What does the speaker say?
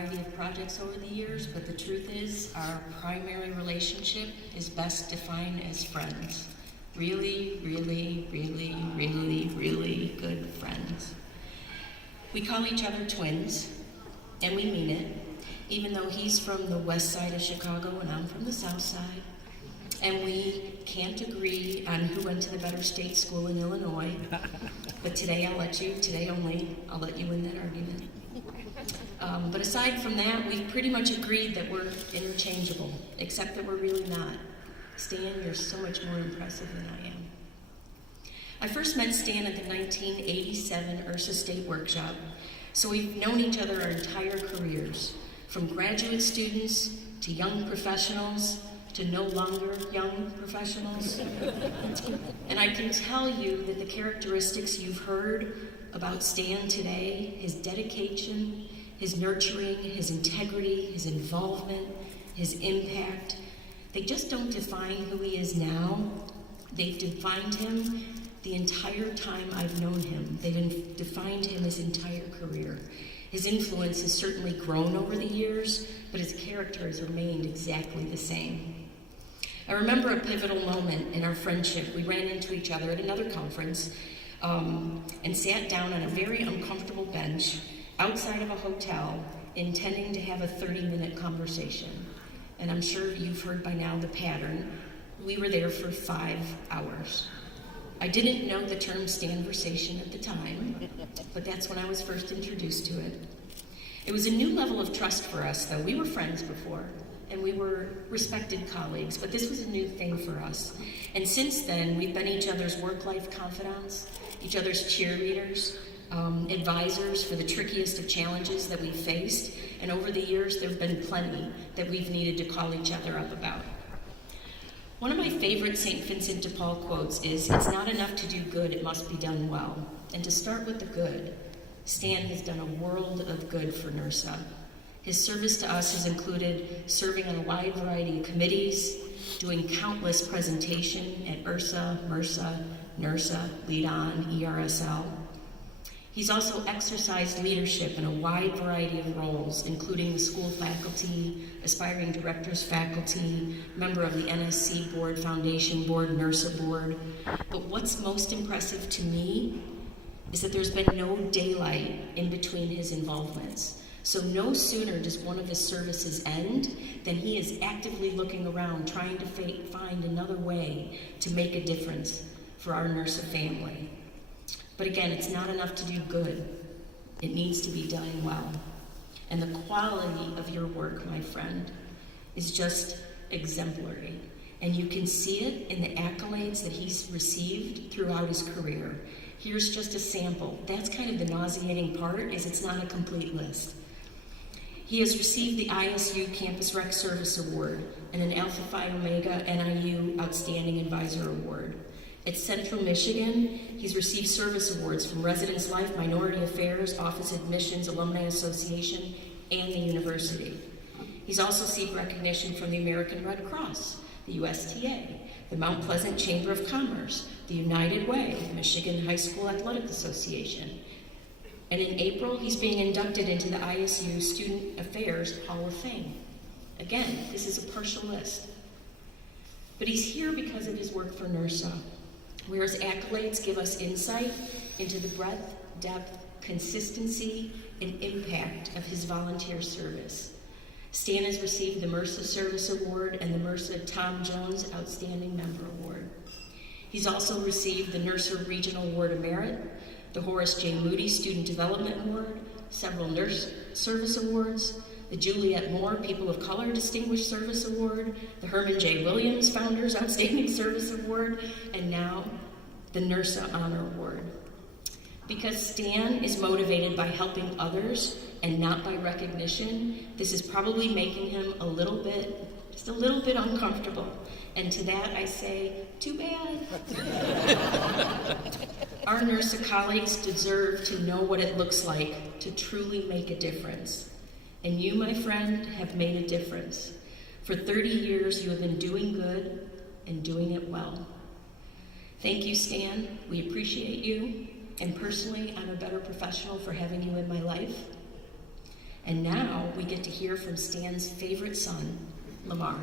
variety of projects over the years, but the truth is our primary relationship is best defined as friends. Really, really, really, really, really good friends. We call each other twins, and we mean it, even though he's from the west side of Chicago and I'm from the south side. And we can't agree on who went to the better state school in Illinois. But today only, I'll let you win that argument. But aside from that, we've pretty much agreed that we're interchangeable, except that we're really not. Stan, you're so much more impressive than I am. I first met Stan at the 1987 Ursa State Workshop, so we've known each other our entire careers, from graduate students to young professionals, to no longer young professionals. And I can tell you that the characteristics you've heard about Stan today, his dedication, his nurturing, his integrity, his involvement, his impact, they just don't define who he is now. They've defined him the entire time I've known him. They've defined him his entire career. His influence has certainly grown over the years, but his character has remained exactly the same. I remember a pivotal moment in our friendship. We ran into each other at another conference and sat down on a very uncomfortable bench outside of a hotel, intending to have a 30-minute conversation. And I'm sure you've heard by now the pattern. We were there for 5 hours. I didn't know the term Stanversation at the time, but that's when I was first introduced to it. It was a new level of trust for us, though. We were friends before, and we were respected colleagues, but this was a new thing for us. And since then, we've been each other's work-life confidants, each other's cheerleaders, advisors for the trickiest of challenges that we've faced, and over the years, there have been plenty that we've needed to call each other up about. One of my favorite St. Vincent de Paul quotes is, "It's not enough to do good, it must be done well." And to start with the good, Stan has done a world of good for NERSA. His service to us has included serving on a wide variety of committees, doing countless presentations at URSA, MRSA, NERSA, Lead On, ERSL. He's also exercised leadership in a wide variety of roles, including the school faculty, aspiring directors faculty, member of the NSC Board, Foundation Board, NERSA Board. But what's most impressive to me is that there's been no daylight in between his involvements. So no sooner does one of his services end than he is actively looking around, trying to find another way to make a difference for our NERSA family. But again, it's not enough to do good. It needs to be done well. And the quality of your work, my friend, is just exemplary. And you can see it in the accolades that he's received throughout his career. Here's just a sample. That's kind of the nauseating part, is it's not a complete list. He has received the ISU Campus Rec Service Award and an Alpha Phi Omega NIU Outstanding Advisor Award. At Central Michigan, he's received service awards from Residence Life, Minority Affairs, Office Admissions, Alumni Association, and the university. He's also received recognition from the American Red Cross, the USTA, the Mount Pleasant Chamber of Commerce, the United Way, the Michigan High School Athletic Association. And in April, he's being inducted into the ISU Student Affairs Hall of Fame. Again, this is a partial list. But he's here because of his work for NERSA, where his accolades give us insight into the breadth, depth, consistency, and impact of his volunteer service. Stan has received the MRSA Service Award and the MRSA Tom Jones Outstanding Member Award. He's also received the NERSA Regional Award of Merit, the Horace J. Moody Student Development Award, several Nurse Service Awards, the Juliette Moore People of Color Distinguished Service Award, the Herman J. Williams Founders Outstanding Service Award, and now the NERSA Honor Award. Because Stan is motivated by helping others and not by recognition, this is probably making him just a little bit uncomfortable. And to that I say, too bad. Our NERSA colleagues deserve to know what it looks like to truly make a difference. And you, my friend, have made a difference. For 30 years, you have been doing good and doing it well. Thank you, Stan. We appreciate you. And personally, I'm a better professional for having you in my life. And now we get to hear from Stan's favorite son, Lamar.